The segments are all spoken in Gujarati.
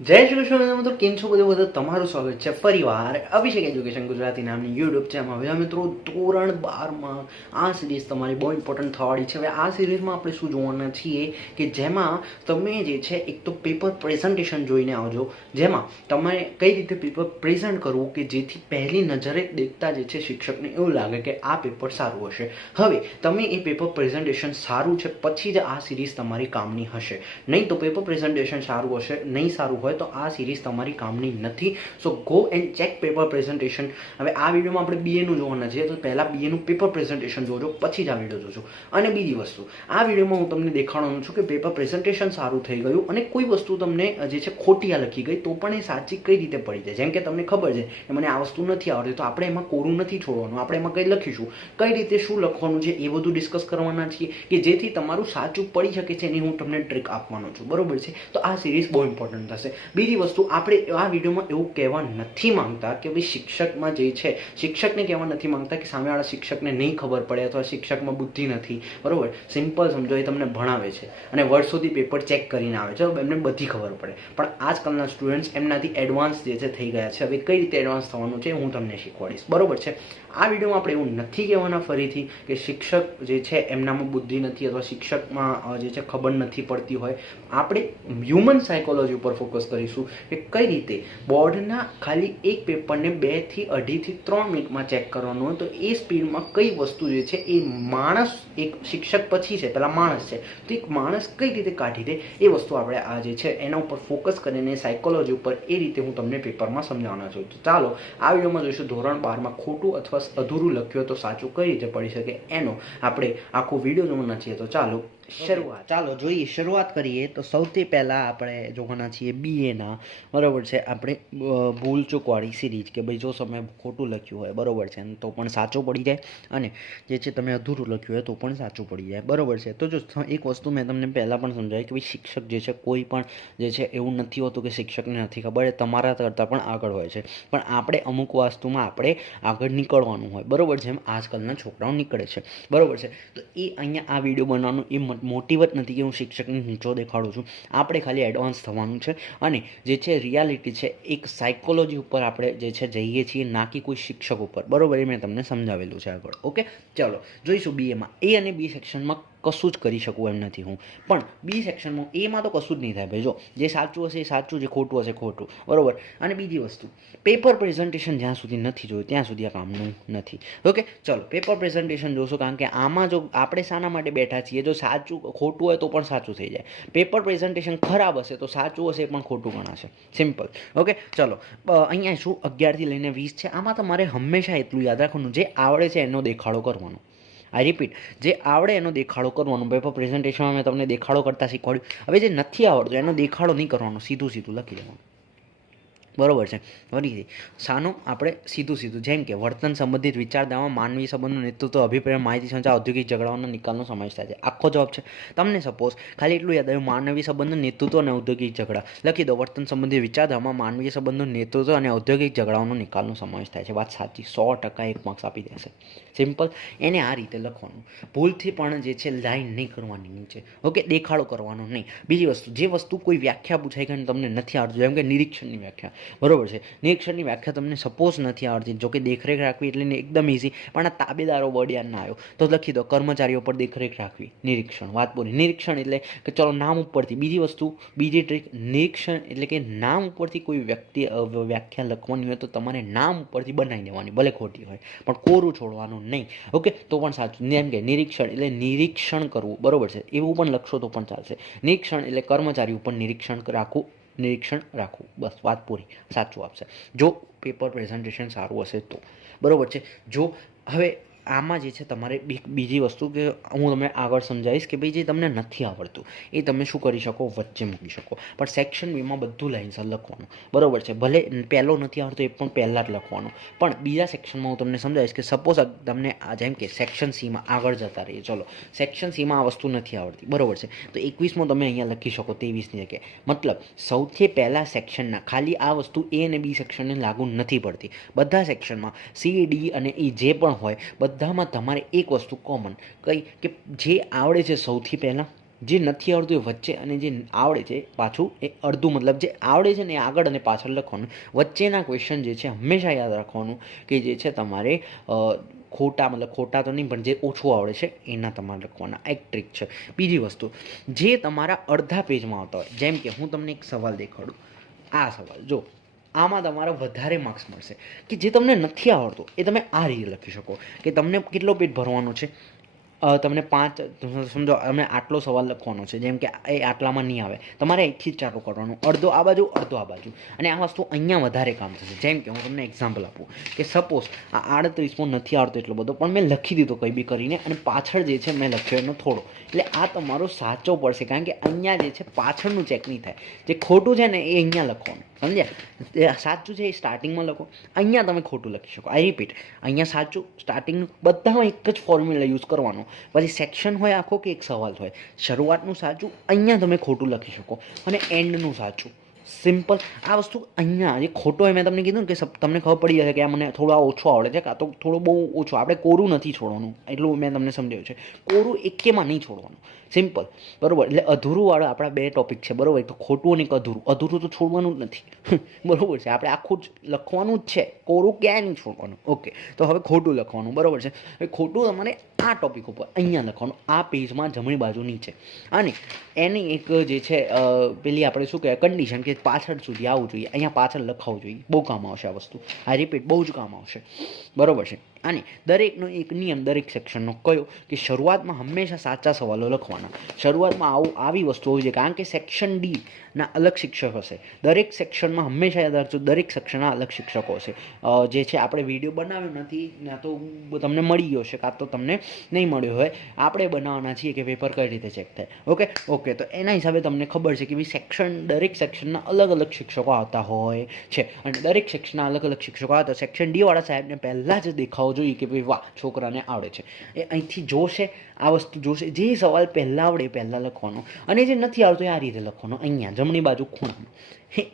જય શ્રી કૃષ્ણ મિત્રો, કેમ છો? બધું તમારું સ્વાગત છે ફરીવાર અભિષેક એજ્યુકેશન ગુજરાતી નામની યુટ્યુબ ચેનલમાં. હવે મિત્રો ધોરણ 12માં આ સિરીઝ તમારી બહુ ઇમ્પોર્ટન્ટ થવાળી છે. હવે આ સિરીઝમાં આપણે શું જોવાના છીએ કે જેમાં તમે જે છે એક તો પેપર પ્રેઝન્ટેશન જોઈને આવજો, જેમાં તમારે કઈ રીતે પેપર પ્રેઝન્ટ કરવું કે જેથી પહેલી નજરે દેખતા જે છે શિક્ષકને એવું લાગે કે આ પેપર સારું હશે. હવે તમે એ પેપર પ્રેઝન્ટેશન સારું છે પછી જ આ સિરીઝ તમારી કામની હશે, નહીં તો પેપર પ્રેઝન્ટેશન સારું હશે નહીં સારું હોય તો આ સિરીઝ તમારી કામની નથી. So go and check paper presentation. હવે આ વિડીયોમાં આપણે બીએનું જોવાના છીએ, તો પહેલાં બીએનું પેપર પ્રેઝન્ટેશન જોજો, પછી જ આ વિડીયો જોજો. અને બીજી વસ્તુ, આ વિડીયોમાં હું તમને દેખાડવાનું છું કે પેપર પ્રેઝન્ટેશન સારું થઈ ગયું અને કોઈ વસ્તુ તમને જે છે ખોટી લખી ગઈ તો પણ એ સાચી કઈ રીતે પડી જાય. જેમ કે તમને ખબર છે કે મને આ વસ્તુ નથી આવડતી, તો આપણે એમાં કોરું નથી છોડવાનું, આપણે એમાં કંઈ લખીશું, કઈ રીતે શું લખવાનું છે એ બધું ડિસ્કસ કરવાના છીએ કે જેથી તમારું સાચું પડી શકે છે. એની હું તમને ટ્રીક આપવાનો છું, બરોબર છે? તો આ સિરીઝ બહુ ઇમ્પોર્ટન્ટ થશે. બીજી વસ્તુ, આપણે આ વિડીયોમાં એવું કહેવા નથી માંગતા કે ભાઈ શિક્ષકમાં જે છે શિક્ષકને કહેવા નથી માંગતા કે સામેવાળા શિક્ષકને નહીં ખબર પડે અથવા શિક્ષકમાં બુદ્ધિ નથી, બરોબર? સિમ્પલ સમજો, એ તમને ભણાવે છે અને વર્ષોથી પેપર ચેક કરીને આવે છે, એમને બધી ખબર પડે. પણ આજકાલના સ્ટુડન્ટ્સ એમનાથી એડવાન્સ જે છે થઈ ગયા છે. હવે કઈ રીતે એડવાન્સ થવાનું છે હું તમને શીખવાડીશ, બરોબર છે? આ વિડીયોમાં આપણે એવું નથી કહેવાના ફરીથી કે શિક્ષક જે છે એમનામાં બુદ્ધિ નથી અથવા શિક્ષકમાં જે છે ખબર નથી પડતી હોય. આપણે હ્યુમન સાયકોલોજી ઉપર ફોકસ કરીશું કે કઈ રીતે બોર્ડના ખાલી એક પેપરને 2 થી 2.5 થી 3 મિનિટમાં ચેક કરવાનું હોય તો એ સ્પીડમાં કઈ વસ્તુ જે છે એ માણસ, એક શિક્ષક પછી છે, પહેલાં માણસ છે, તો એક માણસ કઈ રીતે કાઢી દે એ વસ્તુ આપણે આ જે છે એના ઉપર ફોકસ કરીને સાયકોલોજી ઉપર એ રીતે હું તમને પેપરમાં સમજાવવાનો છું. તો ચાલો આ વિડીયોમાં જોઈશું ધોરણ 12માં ખોટું અથવા અધૂરું લખ્યું તો સાચું કઈ રીતે પડી શકે એનો આપણે આખો વિડીયો જોવાના છીએ. તો ચાલો ચાલો જોઈએ, શરૂઆત કરીએ. તો સૌથી પહેલાં આપણે જોવાના છીએ બીએના, બરાબર છે? આપણે ભૂલ ચૂકવાળી સિરીઝ કે ભાઈ જો તમે ખોટું લખ્યું હોય, બરાબર છે, તો પણ સાચું પડી જાય અને જે છે તમે અધૂરું લખ્યું હોય તો પણ સાચું પડી જાય, બરાબર છે? તો જો એક વસ્તુ મેં તમને પહેલાં પણ સમજાવી કે ભાઈ શિક્ષક જે છે કોઈ પણ જે છે એવું નથી હોતું કે શિક્ષકને નથી ખબર, એ તમારા કરતાં પણ આગળ હોય છે. પણ આપણે અમુક વસ્તુમાં આપણે આગળ નીકળવાનું હોય, બરાબર? જેમ આજકાલના છોકરાઓ નીકળે છે, બરાબર છે? તો એ અહીંયા આ વિડીયો બનાવવાનું એ મોટિવેટ નથી કે હું શિક્ષકને નીચો દેખાડું છું. આપણે ખાલી એડવાન્સ થવાનું છે અને જે છે રિયાલિટી છે એક સાયકોલોજી ઉપર આપણે જે છે જઈએ છીએ, ના કે કોઈ શિક્ષક ઉપર, બરાબર? એ મેં તમને સમજાવેલું છે આગળ. ઓકે, ચાલો જોઈશું બીએમાં. એ અને બી સેક્શનમાં કશું જ કરી શકું એમ નથી હું, પણ બી સેક્શનમાં એમાં તો કશું જ નહીં થાય ભાઈ. જો જે સાચું હશે એ સાચું, જે ખોટું હશે ખોટું, બરાબર? અને બીજી વસ્તુ, પેપર પ્રેઝન્ટેશન જ્યાં સુધી નથી જોયું ત્યાં સુધી આ કામનું નથી. ઓકે, ચલો પેપર પ્રેઝન્ટેશન જોશું, કારણ કે આમાં જો આપણે શાના માટે બેઠા છીએ, જો સાચું ખોટું હોય તો પણ સાચું થઈ જાય. પેપર પ્રેઝન્ટેશન ખરાબ હશે તો સાચું હશે પણ ખોટું ગણાશે. સિમ્પલ. ઓકે, ચલો અહીંયા શું 11 થી લઈને 20 છે. આમાં તમારે હંમેશા એટલું યાદ રાખવાનું, જે આવડે છે એનો દેખાડો કરવાનો. આઈ રિપીટ, જે આવડે એનો દેખાડો કરવાનો. પેપર પ્રેઝન્ટેશનમાં મેં તમને દેખાડો કરતાં શીખવાડ્યું. હવે જે નથી આવડતું એનો દેખાડો નહીં કરવાનો, સીધું સીધું લખી દેવાનું, બરોબર છે? ફરીથી સાનું આપણે સીધું જેમ કે વર્તન સંબંધિત વિચારધારામાં માનવીય સંબંધનું નેતૃત્વ, અભિપ્રાય, માહિતી સંચાર, ઔદ્યોગિક ઝઘડાઓના નિકાલનો સમાવેશ થાય છે. આખો જવાબ છે. તમને સપોઝ ખાલી એટલું યાદ આવ્યું, માનવીય સંબંધનું નેતૃત્વ અને ઔદ્યોગિક ઝઘડા લખી દો. વર્તન સંબંધિત વિચારધારામાં માનવીય સંબંધનું નેતૃત્વ અને ઔદ્યોગિક ઝઘડાઓનો નિકાલનો સમાવેશ થાય છે. વાત સાચી, 100% 1 માર્ક્સ આપી દેશે. સિમ્પલ. એને આ રીતે લખવાનું, ભૂલથી પણ જે છે લાઈન નહીં કરવાની નીચે. ઓકે, દેખાડો કરવાનો નહીં. બીજી વસ્તુ, જે વસ્તુ કોઈ વ્યાખ્યા પૂછાઈ ગઈ તમને નથી આવડતું, જેમ કે નિરીક્ષણની વ્યાખ્યા, બરોબર છે? નિરીક્ષણની વ્યાખ્યા તમને સપોઝ નથી આવડતી, જો કે દેખરેખ રાખવી એટલે એકદમ ઇઝી, પણ આ તાબેદારો વર્ડ યાદ ના આવ્યો તો લખી દો, કર્મચારીઓ પર દેખરેખ રાખવી, નિરીક્ષણ. વાત પૂરી. નિરીક્ષણ એટલે કે ચલો નામ ઉપરથી. બીજી વસ્તુ, બીજી ટ્રીક, નિરીક્ષણ એટલે કે નામ ઉપરથી કોઈ વ્યક્તિ વ્યાખ્યા લખવાની હોય તો તમારે નામ ઉપરથી બનાવી દેવાની, ભલે ખોટી હોય, પણ કોરું છોડવાનું નહીં. ઓકે, તો પણ સાચું. જેમ કે નિરીક્ષણ એટલે નિરીક્ષણ કરવું, બરોબર છે? એવું પણ લખશો તો પણ ચાલશે. નિરીક્ષણ એટલે કર્મચારી ઉપર નિરીક્ષણ રાખવું, બસ વાત પૂરી. સાચું આપશે જો પેપર પ્રેઝન્ટેશન સારું હશે તો, બરાબર છે? જો હવે આમાં જે છે તમારે બીજી વસ્તુ કે હું તમને આગળ સમજાવીશ કે ભાઈ જે તમને નથી આવડતું એ તમે શું કરી શકો, વચ્ચે મૂકી શકો. પણ સેક્શન બીમાં બધું લાઇન્સર લખવાનું, બરાબર છે? ભલે પહેલો નથી આવડતો એ પણ પહેલાં જ લખવાનું. પણ બીજા સેક્શનમાં હું તમને સમજાવીશ કે સપોઝ તમને જેમ કે સેક્શન સીમાં આગળ જતા રહીએ. ચલો સેક્શન સીમાં આ વસ્તુ નથી આવડતી, બરાબર છે? તો 21માં તમે અહીંયા લખી શકો 23ની જગ્યાએ. મતલબ સૌથી પહેલાં સેક્શનના ખાલી આ વસ્તુ એ અને બી સેક્શનને લાગુ નથી પડતી. બધા સેક્શનમાં સી, ડી અને ઈ જે પણ હોય બધામાં તમારે એક વસ્તુ કોમન કઈ કે જે આવડે છે સૌથી પહેલાં જે નથી આવડતું એ વચ્ચે, અને જે આવડે છે પાછું એ અડધું, મતલબ જે આવડે છે ને એ આગળ અને પાછળ લખવાનું. વચ્ચેના ક્વેશ્ચન જે છે હંમેશા યાદ રાખવાનું કે જે છે તમારે ખોટા, મતલબ ખોટા તો નહીં પણ જે ઓછું આવડે છે એના તમારે લખવાના. એક ટ્રીક છે. બીજી વસ્તુ, જે તમારા અડધા પેજમાં આવતા હોય, જેમ કે હું તમને એક સવાલ દેખાડું. આ સવાલ જો, આમાં તમારે વધારે માર્ક્સ મળશે કે જે તમને નથી આવડતું એ તમે આ રીતે લખી શકો કે તમને કેટલો પેજ ભરવાનો છે. તમને 5, સમજો અમે આટલો સવાલ લખવાનો છે, જેમ કે એ આટલામાં નહીં આવે, તમારે અહીંથી જ ચાલુ કરવાનું, અડધો આ બાજુ અડધો આ બાજુ. અને આ વસ્તુ અહીંયા વધારે કામ થશે. જેમ કે હું તમને એક્ઝામ્પલ આપું કે સપોઝ આ 38 નથી આવડતો એટલો બધો, પણ મેં લખી દીધો કંઈ બી કરીને, અને પાછળ જે છે મેં લખ્યો એનો થોડો, એટલે આ તમારો સાચો પડશે. કારણ કે અહીંયા જે છે પાછળનું ચેક નહીં થાય, જે ખોટું છે ને એ અહીંયા લખવાનું, સમજ્યા? સાચું છે એ સ્ટાર્ટિંગમાં લખો, અહીંયા તમે ખોટું લખી શકો. આઈ રિપીટ, અહીંયા સાચું સ્ટાર્ટિંગનું, બધામાં એક જ ફોર્મ્યુલા યુઝ કરવાનો. પછી સેક્શન હોય આખો કે એક સવાલ હોય, શરૂઆતનું સાચું અહીંયા તમે ખોટું લખી શકો, અને એન્ડનું સાચું. સિમ્પલ. આ વસ્તુ અહીંયા જે ખોટો હોય, મેં તમને કીધું ને કે તમને ખબર પડી જશે કે આ મને થોડું આ ઓછું આવડે છે, કાં તો થોડું બહુ ઓછું. આપણે કોરું નથી છોડવાનું, એટલું મેં તમને સમજાવ્યું છે. કોરું એકેમાં નહીં છોડવાનું, સિમ્પલ, બરાબર? એટલે અધૂરુંવાળા આપણા 2 ટોપિક છે, બરાબર? તો ખોટું અને અધૂરું. અધૂરું તો છોડવાનું જ નથી, બરાબર છે? આપણે આખું જ લખવાનું જ છે, કોરું ક્યાંય નહીં છોડવાનું. ઓકે, તો હવે ખોટું લખવાનું, બરાબર છે? હવે ખોટું તમારે આ ટોપિક ઉપર અહીંયા લખવાનું, આ પેજમાં જમણી બાજુ નીચે. અને એની એક જે છે પેલી આપણે શું કહેવાય કન્ડિશન, કે પાછળ સુધી આવવું જોઈએ, અહીંયા પાછળ લખાવવું જોઈએ. બહુ કામ આવશે આ વસ્તુ. આ રિપીટ બહુ જ કામ આવશે, બરાબર છે? અને દરેકનો એક નિયમ દરેક સેક્શનનો કયો, કે શરૂઆતમાં હંમેશા સાચા સવાલો લખવાના. શરૂઆતમાં આવી વસ્તુ હોવી જોઈએ, કારણ કે સેક્શન ડી ના અલગ શિક્ષક હશે. દરેક સેક્શનમાં હંમેશા યાદ રાખજો, દરેક સેક્શનના અલગ શિક્ષકો હશે. જે છે આપણે વિડીયો બનાવ્યો નથી, ના તો તમને મળી ગયો છે, કાં તો તમને નહીં મળ્યો હોય. આપણે બનાવવાના છીએ કે પેપર કઈ રીતે ચેક થાય. ઓકે, તો એના હિસાબે તમને ખબર છે કે ભાઈ સેક્શન, દરેક સેક્શનના અલગ અલગ શિક્ષકો આવતા હોય છે, અને દરેક સેક્શનના અલગ અલગ શિક્ષકો આવતા. સેક્શન ડી વાળા સાહેબને પહેલાં જ દેખાવો જોઈએ કે ભાઈ વાહ, છોકરાને આવડે છે. એ અહીંથી જોશે, આ વસ્તુ જોશે. જે સવાલ પહેલાં આવડે એ પહેલાં લખવાનો, અને જે નથી આવતો એ આ રીતે લખવાનો, અહીંયા જમણી બાજુ ખૂણામાં.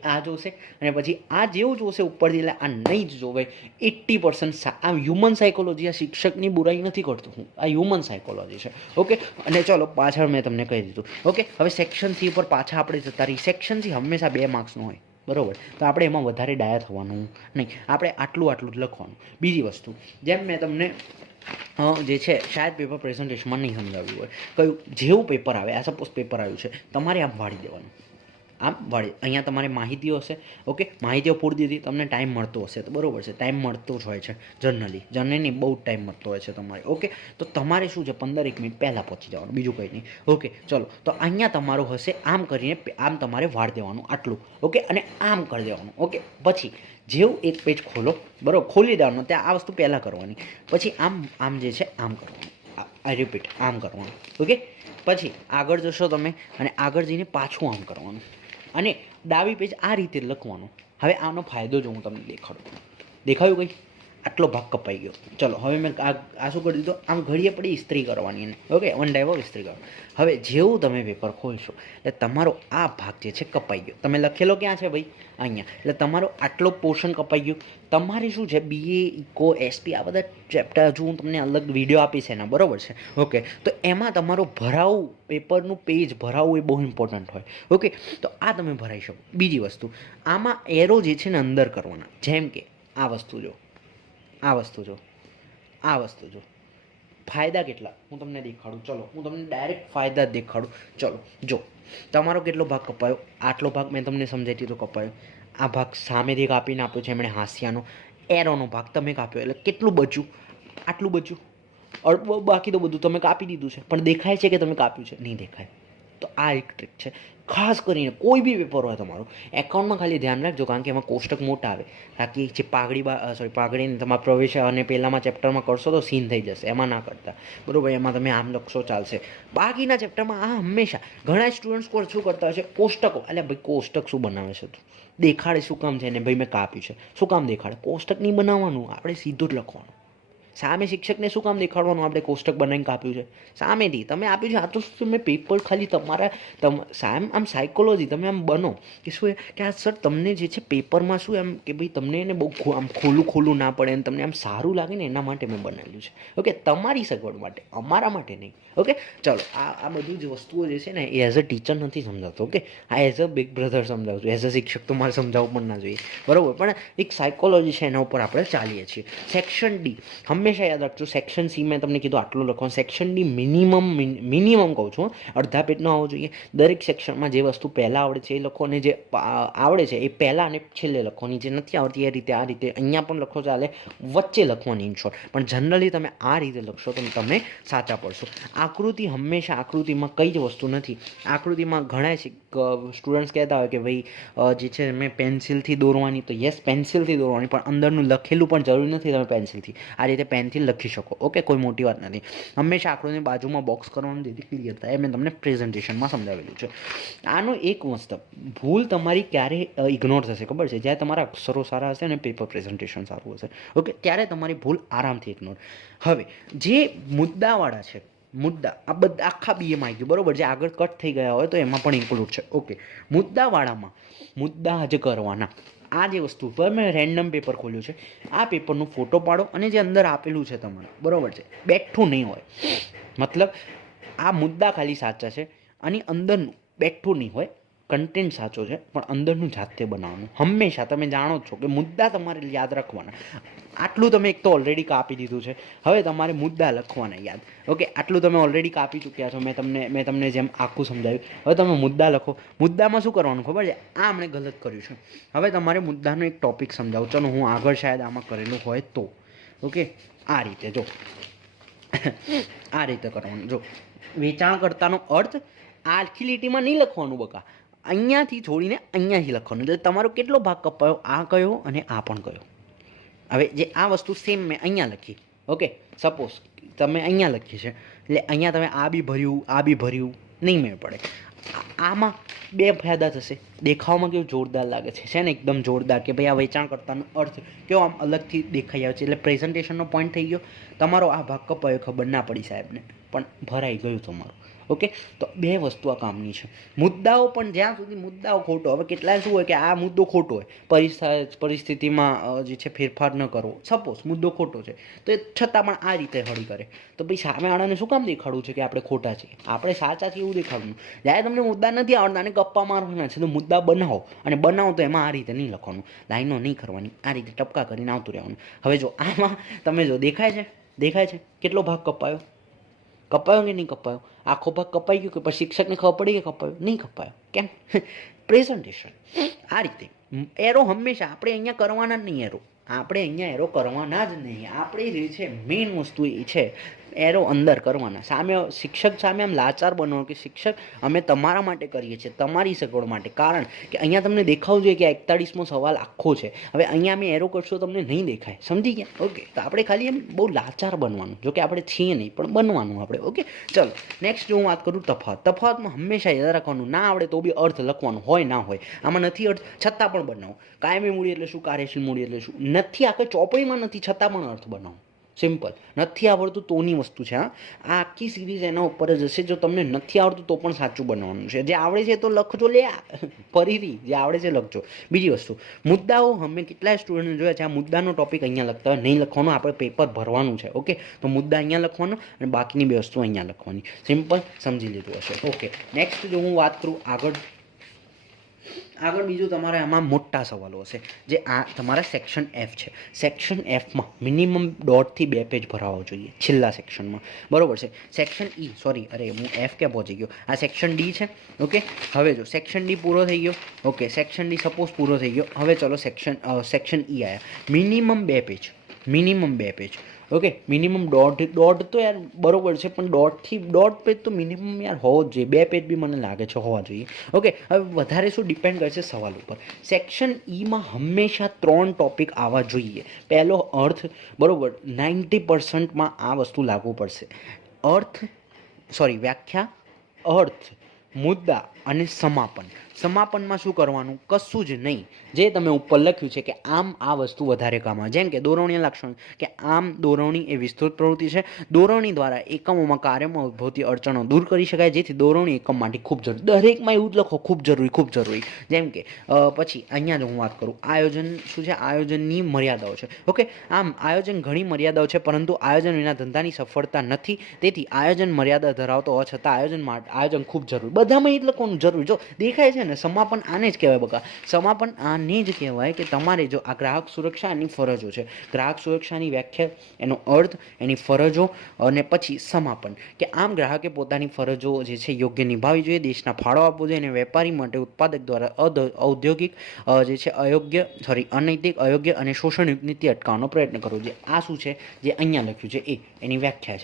આ જોશે, અને પછી આ જેવું જોશે ઉપરથી, એટલે આ નહીં જ જોવે. 80% આ હ્યુમન સાયકોલોજી, આ શિક્ષકની બુરાઈ નથી કરતું હું, આ હ્યુમન સાયકોલોજી છે. ઓકે, અને ચલો પાછળ મેં તમને કહી દીધું. ઓકે, હવે સેક્શન સી ઉપર પાછા આપણે જતા રહી. સેક્શન સી હંમેશા 2 માર્ક્સનું હોય, બરાબર? તો આપણે એમાં વધારે ડાયા થવાનું નહીં, આપણે આટલું જ લખવાનું. બીજી વસ્તુ, જેમ મેં તમને જે છે શાયદ પેપર પ્રેઝન્ટેશનમાં નહીં સમજાવ્યું હોય, કયું જેવું પેપર આવે, આ સપોઝ પેપર આવ્યું છે, તમારે આમ વાળી દેવાનું, આમ વાળી. અહીંયા તમારે માહિતીઓ હશે, ઓકે, માહિતીઓ પૂરી દીધી, તમને ટાઈમ મળતો હશે તો બરાબર છે, ટાઈમ મળતો જ હોય છે જનરલી બહુ ટાઈમ મળતો હોય છે તમારે. ઓકે, તો તમારે શું છે 15 મિનિટ પહેલાં પહોંચી જવાનું, બીજું કંઈ નહીં. ઓકે, ચલો, તો અહીંયા તમારું હશે આમ કરીને, આમ તમારે વાળી દેવાનું આટલું, ઓકે, અને આમ કરી દેવાનું. ઓકે, પછી જેવું એક પેજ ખોલો, બરાબર, ખોલી દેવાનું, ત્યાં આ વસ્તુ પહેલાં કરવાની, પછી આમ જે છે આમ કરવાનું. આઈ રિપીટ, આમ કરવાનું. ઓકે, પછી આગળ જશો તમે, અને આગળ જઈને પાછું આમ કરવાનું, અને ડાબી પેજ આ રીતે લખવાનું. હવે આનો ફાયદો જો હું તમને દેખાડું. દેખાયું કંઈ? આટલો ભાગ કપાઈ ગયો. ચલો, હવે મેં આ શું કરી દીધું, આમ ઘડીએ પડી ઇસ્ત્રી કરવાની એને. ઓકે, 1 ટાઈપ ઓફ ઇસ્ત્રી કરવાનું. હવે જેવું તમે પેપર ખોલશો એટલે તમારો આ ભાગ જે છે કપાઈ ગયો. તમે લખેલો ક્યાં છે ભાઈ? અહીંયા. એટલે તમારો આટલો પોર્શન કપાઈ ગયો. તમારે શું છે, BA, ઇકો, SP, આ બધા ચેપ્ટર હજુ હું તમને અલગ વિડીયો આપીશ એના, બરાબર છે? ઓકે, તો એમાં તમારો ભરાવું, પેપરનું પેજ ભરાવું એ બહુ ઇમ્પોર્ટન્ટ હોય. ઓકે, તો આ તમે ભરાઈ શકો. બીજી વસ્તુ, આમાં એરો જે છે ને અંદર કરવાના. જેમ કે આ વસ્તુ જો, આ વસ્તુ જો, ફાયદા કેટલા હું તમને દેખાડું. ચલો, હું તમને ડાયરેક્ટ ફાયદા દેખાડું. ચલો, જો તમારો કેટલો ભાગ કપાયો, આટલો ભાગ મેં તમને સમજાવી દીધો કપાયો. આ ભાગ સામેથી કાપીને આપ્યો છે એમણે હાસ્યાનો. એરોનો ભાગ તમે કાપ્યો, એટલે કેટલું બચ્યું? આટલું બચ્યું. બાકી તો બધું તમે કાપી દીધું છે, પણ દેખાય છે કે તમે કાપ્યું છે? નહીં દેખાય. તો આ એક ટ્રીક છે. ખાસ કરીને કોઈ બી પેપર હોય તમારું, એકાઉન્ટમાં ખાલી ધ્યાન રાખજો, કારણ કે એમાં કોષ્ટક મોટા આવે. બાકી જે પાઘડીને તમારા પ્રવેશ અને પહેલામાં ચેપ્ટરમાં કરશો તો સીન થઈ જશે, એમાં ના કરતા, બરાબર? એમાં તમે આમ લખશો ચાલશે. બાકીના ચેપ્ટરમાં આ હંમેશા ઘણા સ્ટુડન્ટ્સ શું કરતા હોય છે, કોષ્ટકો. એટલે ભાઈ કોષ્ટક શું બનાવે છે તું? દેખાડે શું કામ છે ને ભાઈ મેં કાપ્યું છે, શું કામ દેખાડે? કોષ્ટક નહીં બનાવવાનું, આપણે સીધું જ લખવાનું. સામે શિક્ષકને શું કામ દેખાડવાનું આપણે કોષ્ટક બનાવીને આપ્યું છે? સામેથી તમે આપ્યું છે. આ તો તમે પેપર ખાલી સામ આમ સાયકોલોજી તમે આમ બનો કે શું કે આ સર તમને જે છે પેપરમાં શું એમ કે ભાઈ તમને એને બહુ આમ ખોલું ના પડે અને તમને આમ સારું લાગે ને એના માટે મેં બનાવેલું છે. ઓકે, તમારી સગવડ માટે, અમારા માટે નહીં. ઓકે, ચલો આ બધું જ વસ્તુઓ જે છે ને એ એઝ અ ટીચર નથી સમજાવતો. ઓકે, આ એઝ અ બિગ બ્રધર સમજાવું છું. એઝ અ શિક્ષક તો મારે સમજાવવું પણ ના જોઈએ, બરાબર, પણ એક સાયકોલોજી છે એના ઉપર આપણે ચાલીએ છીએ. સેક્શન ડી હંમેશા યાદ રાખજો. સેક્શન સી મેં તમને કીધું આટલું લખવાનું. સેક્શન ડી મિનિમમ કહું છું, અડધા પેજ ન હોવો જોઈએ. દરેક સેક્શનમાં જે વસ્તુ પહેલાં આવડે છે એ લખો અને જે આવડે છે એ પહેલાં અને છેલ્લે લખવાની. જે નથી આવડતી એ રીતે આ રીતે અહીંયા પણ લખો ચાલે, વચ્ચે લખવાની ઇન શોર્ટ. પણ જનરલી તમે આ રીતે લખશો તો તમે સાચા પડશો. આકૃતિ હંમેશા આકૃતિમાં કઈ જ વસ્તુ નથી. આકૃતિમાં ઘણા સ્ટુડન્ટ્સ કહેતા હોય કે ભાઈ જે છે મેં પેન્સિલથી દોરવાની, તો યસ પેન્સિલથી દોરવાની, પણ અંદરનું લખેલું પણ જરૂરી નથી તમે પેન્સિલથી આ રીતે પેનથી લખી શકો. ઓકે, કોઈ મોટી વાત નથી. હંમેશા આકૃતિની બાજુમાં બોક્સ કરવાનું જેથી ક્લિયર થાય. મેં તમને પ્રેઝન્ટેશનમાં સમજાવેલું છે. આનો એક મતલબ ભૂલ તમારી ક્યારે ઇગ્નોર થશે ખબર છે? જ્યારે તમારા અક્ષરો સારા હશે અને પેપર પ્રેઝન્ટેશન સારું હશે. ઓકે, ત્યારે તમારી ભૂલ આરામથી ઇગ્નોર. હવે જે મુદ્દાવાળા છે, મુદ્દા આ બધા આખા બીએમાં આવી ગયું, બરાબર, જે આગળ કટ થઈ ગયા હોય તો એમાં પણ ઇન્ક્લુડ છે. ઓકે, મુદ્દાવાળામાં મુદ્દા જ કરવાના. આ જે વસ્તુ પર મેં રેન્ડમ પેપર ખોલ્યું છે, આ પેપરનો ફોટો પાડો અને જે અંદર આપેલું છે તમારે, બરાબર છે, બેઠું નહીં હોય. મતલબ આ મુદ્દા ખાલી સાચા છે અને અંદરનું બેઠું નહીં હોય. કન્ટેન્ટ સાચો છે પણ અંદરનું જાતે બનાવવાનું. હંમેશા તમે જાણો જ છો કે મુદ્દા તમારે યાદ રાખવાના. આટલું તમે એક તો ઓલરેડી કાપી દીધું છે, હવે તમારે મુદ્દા લખવાના યાદ. ઓકે, આટલું તમે ઓલરેડી કાપી ચૂક્યા છો. મેં તમને જેમ આખું સમજાવ્યું. હવે તમે મુદ્દા લખો. મુદ્દામાં શું કરવાનું ખબર છે? આ આપણે ગલત કર્યું છે. હવે તમારે મુદ્દાનો એક ટોપિક સમજાવું. ચલો હું આગળ શાયદ આમાં કરેલું હોય તો. ઓકે, આ રીતે જો આ રીતે કરવાનું. જો વેચાણકર્તાનો અર્થ આખી લીટીમાં નહીં લખવાનું બકા, અહીંયાથી છોડીને અહીંયાથી લખવાનું. એટલે તમારો કેટલો ભાગ કપાયો? આ કયો અને આ પણ કયો. હવે જે આ વસ્તુ સેમ મેં અહીંયા લખી. ઓકે, સપોઝ તમે અહીંયા લખી છે એટલે અહીંયા તમે આ બી ભર્યું નહીં મેળ પડે. આમાં બે ફાયદા થશે. દેખાવમાં કેવું જોરદાર લાગે છે ને, એકદમ જોરદાર કે ભાઈ આ વેચાણકર્તાનો અર્થ કેવો આમ અલગથી દેખાઈ આવે છે. એટલે પ્રેઝન્ટેશનનો પોઈન્ટ થઈ ગયો. તમારો આ ભાગ કપાયો ખબર ના પડી સાહેબને, પણ ભરાઈ ગયું તમારું. ઓકે, તો બે વસ્તુ આ કામની છે. મુદ્દાઓ પણ જ્યાં સુધી મુદ્દાઓ ખોટો, હવે કેટલાય શું હોય કે આ મુદ્દો ખોટો હોય, પરિસ્થિતિમાં જે છે ફેરફાર ન કરવો. સપોઝ મુદ્દો ખોટો છે તો એ છતાં પણ આ રીતે હળી કરે તો ભાઈ સામેવાળાને શું કામ દેખાડવું છે કે આપણે ખોટા છીએ? આપણે સાચા છીએ એવું દેખાડવું. જ્યારે તમને મુદ્દા નથી આવડતા અને ગપ્પા મારવાના છે તો મુદ્દા બનાવો, અને બનાવો તો એમાં આ રીતે નહીં લખવાનું, લાઈનો નહીં કરવાની, આ રીતે ટપકા કરીને આવતું રહેવાનું. હવે જો આમાં તમે જો દેખાય છે કેટલો ભાગ કપાયો કે નહીં કપાયો? આખો ભાગ કપાઈ ગયો કે પછી શિક્ષકને ખબર પડી કે કપાયો? નહીં કપાયો. કેમ? પ્રેઝન્ટેશન. આ રીતે એરો હંમેશા આપણે અહીંયા કરવાના જ નહીં. આપણે જે છે મેઇન વસ્તુ એ છે એરો અંદર કરવાના. શિક્ષક સામે આમ લાચાર બનો કે શિક્ષક અમે તમારા માટે કરીએ છીએ, તમારી સગવડ માટે. કારણ કે અહીંયા તમને દેખાવું જોઈએ કે 41મો સવાલ આખો છે. હવે અહીંયા અમે એરો કરશો તમને નહીં દેખાય. સમજી ગયા? ઓકે, તો આપણે ખાલી એમ બહુ લાચાર બનવાનું, જો કે આપણે છીએ નહીં પણ બનવાનું આપણે. ઓકે, ચલો નેક્સ્ટ જો હું વાત કરું તફાવતમાં હંમેશા યાદ રાખવાનું, ના આવડે તો બી અર્થ લખવાનું હોય ના હોય. આમાં નથી અર્થ છતાં પણ બનાવો. કાયમી મૂડી એટલે શું? કાર્યશીલ મૂડી એટલે શું? નથી આખે ચોપડીમાં નથી છતાં પણ અર્થ બનાવો. સિમ્પલ. નથી આવડતું તોની વસ્તુ છે. આ આખી સિરીઝ એના ઉપર જ હશે. જો તમને નથી આવડતું તો પણ સાચું બનાવવાનું છે. જે આવડે છે તો લખજો લે, ફરીથી જે આવડે છે લખજો. બીજી વસ્તુ, મુદ્દાઓ અમે કેટલાય સ્ટુડન્ટ જોયા છે આ મુદ્દાનો ટોપિક અહીંયા લખતા હોય, નહીં લખવાનું, આપણે પેપર ભરવાનું છે. ઓકે, તો મુદ્દા અહીંયા લખવાનો અને બાકીની બે વસ્તુ અહીંયા લખવાની. સિમ્પલ, સમજી લીધું હશે. ઓકે, નેક્સ્ટ જો હું વાત કરું આગળ બીજું તમારે આમાં મોટા સવાલો હશે જે આ તમારા સેક્શન એફ છે. સેક્શન એફમાં મિનિમમ 1.5 થી 2 પેજ ભરાવો જોઈએ છેલ્લા સેક્શનમાં, બરોબર છે. સેક્શન ઈ હું એફ ક્યાં પહોંચી ગયો? આ સેક્શન ડી છે. ઓકે, હવે જો સેક્શન ડી પૂરો થઈ ગયો. ઓકે, સેક્શન ડી સપોઝ પૂરો થઈ ગયો. હવે ચલો સેક્શન ઈ આવ્યા. Minimum 2 page. ઓકે, મિનિમમ દોઢ તો યાર બરોબર છે, પણ 1.5 પેજ તો મિનિમમ યાર હોવો જ જોઈએ. 2 પેજ બી મને લાગે છે હોવા જોઈએ. ઓકે, હવે વધારે શું ડિપેન્ડ કરશે સવાલ ઉપર. સેક્શન ઈમાં હંમેશા 3 ટોપિક આવવા જોઈએ. પહેલો અર્થ, બરોબર, 90%માં આ વસ્તુ લાગુ પડશે. વ્યાખ્યા, અર્થ, મુદ્દા અને સમાપન. સમાપનમાં શું કરવાનું? કશું જ નહીં. જે તમે ઉપર લખ્યું છે કે આમ આ વસ્તુ વધારે કામ આવે, જેમ કે દોરવણીના લક્ષણો કે આમ દોરવણી એ વિસ્તૃત પ્રવૃત્તિ છે. દોરવણી દ્વારા એકમોમાં કાર્યમાં ઉદ્ભવતી અડચણો દૂર કરી શકાય, જેથી દોરવણી એકમ માટે ખૂબ જરૂરી. દરેકમાં એવું જ લખો, ખૂબ જરૂરી, ખૂબ જરૂરી. જેમ કે પછી અહીંયા જો હું વાત કરું, આયોજન શું છે? આયોજનની મર્યાદાઓ છે. ઓકે, આમ આયોજન ઘણી મર્યાદાઓ છે, પરંતુ આયોજન વિના ધંધાની સફળતા નથી. તેથી આયોજન મર્યાદા ધરાવતો હોવા છતાં આયોજન ખૂબ જરૂરી. બધામાં એ જ લખવાનું જરૂરી. જો દેખાય છે ને, સમાપન આને જ કહેવાય બકા. સમાપન આને જ કહેવાય કે તમારે જો આ ગ્રાહક સુરક્ષા એની ફરજો છે. ગ્રાહક સુરક્ષાની વ્યાખ્યા, એનો અર્થ, એની ફરજો અને પછી સમાપન કે આમ ગ્રાહકે પોતાની ફરજો જે છે યોગ્ય નિભાવવી જોઈએ, દેશના ફાળો આપવો જોઈએ અને વેપારી માટે ઉત્પાદક દ્વારા ઔદ્યોગિક જે છે અનૈતિક, અયોગ્ય અને શોષણયુક્ત નીતિ અટકાવવાનો પ્રયત્ન કરવો જોઈએ. આ શું છે જે અહીંયા લખ્યું છે એની વ્યાખ્યા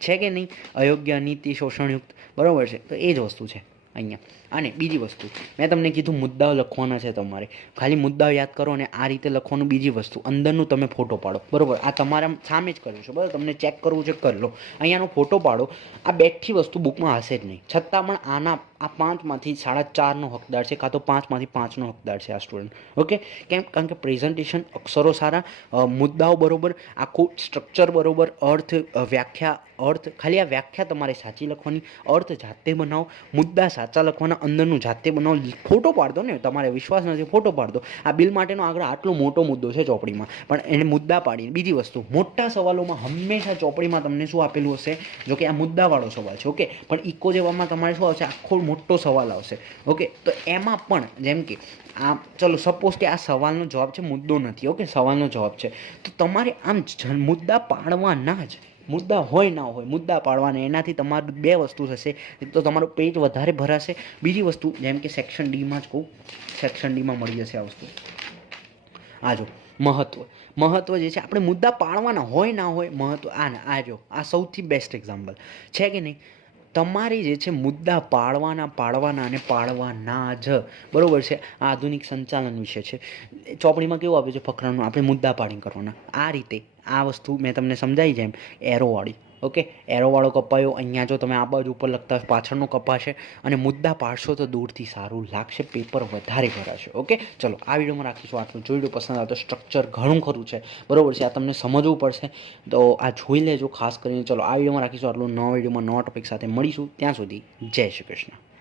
છે કે નહીં? અયોગ્ય, નીતિ, શોષણયુક્ત, બરાબર છે. તો એ જ વસ્તુ છે અહીંયા. અને બીજી વસ્તુ મેં તમને કીધું, મુદ્દાઓ લખવાના છે તમારે. ખાલી મુદ્દાઓ યાદ કરો અને આ રીતે લખવાનું. બીજી વસ્તુ, અંદરનું તમે ફોટો પાડો, બરાબર? આ તમારા સામે જ કર્યું છે, બરાબર? તમને ચેક કરવું છે, કરી લો. અહીંયાનો ફોટો પાડો. આ બેઠી વસ્તુ બુકમાં હશે જ નહીં, છતાં પણ આના આ 5માંથી 4.5નો હકદાર છે, કાં તો 5માંથી 5નો હકદાર છે આ સ્ટુડન્ટ. ઓકે, કેમ? કારણ કે પ્રેઝન્ટેશન, અક્ષરો સારા, મુદ્દાઓ બરાબર, આખું સ્ટ્રક્ચર બરાબર, અર્થ, વ્યાખ્યા, અર્થ, ખાલી આ વ્યાખ્યા તમારે સાચી લખવાની, અર્થ જાતે બનાવો, મુદ્દા સાચા લખવાના, અંદરનું જાતે બનાવો. ફોટો પાડો ને, તમારે વિશ્વાસ નથી, ફોટો પાડો. આ બિલ માટેનો આગળ આટલો મોટો મુદ્દો છે ચોપડીમાં, પણ એને મુદ્દા પાડીને. બીજી વસ્તુ, મોટા સવાલોમાં હંમેશા ચોપડીમાં તમને શું આપેલું હશે? જો કે આ મુદ્દાવાળો સવાલ છે, ઓકે, પણ ઇકો જેવામાં તમારે શું આવશે? આખો મોટો સવાલ આવશે. ઓકે, તો એમાં પણ જેમ કે આ, ચલો સપોઝ કે આ સવાલનો જવાબ છે, મુદ્દો નથી. ઓકે, સવાલનો જવાબ છે, તો તમારે આમ મુદ્દા પાડવાના જ. મુદ્દા હોય ના હોય, મુદ્દા પાડવાના. એનાથી તમારું 2 વસ્તુ થશે. એક તો તમારું પેજ વધારે ભરાશે. બીજી વસ્તુ, જેમ કે સેક્શન ડીમાં જ કહું, સેક્શન ડીમાં મળી જશે આ વસ્તુ. આ જો મહત્વ જે છે, આપણે મુદ્દા પાડવાના હોય ના હોય, મહત્વ આ જો, આ સૌથી બેસ્ટ એક્ઝામ્પલ છે કે નહીં? તમારે જે છે મુદ્દા પાડવાના અને પાડવાના જ, બરાબર છે. આ આધુનિક સંચાલન વિશે છે. ચોપડીમાં કેવું આપ્યું છે? ફકરાનું. આપણે મુદ્દા પાડીને કરવાના. આ રીતે આ વસ્તુ મેં તમને સમજાવી જેમ એરોવાળી. ઓકે, એરોવાળો કપાયો. અહીંયા જો તમે આ બાજુ ઉપર લખતા હોય, પાછળનો કપાશે. અને મુદ્દા પાડશો તો દૂરથી સારું લાગશે, પેપર વધારે ભરાશે. ઓકે, ચલો આ વિડીયોમાં રાખીશું આટલું. જો વિડીયો પસંદ આવે તો સ્ટ્રક્ચર ઘણું ખરું છે, બરાબર છે. આ તમને સમજવું પડશે, તો આ જોઈ લેજો ખાસ કરીને. ચલો આ વિડીયોમાં રાખીશું આટલું. નવા વિડીયોમાં નવા ટોપિક સાથે મળીશું. ત્યાં સુધી જય શ્રી કૃષ્ણ.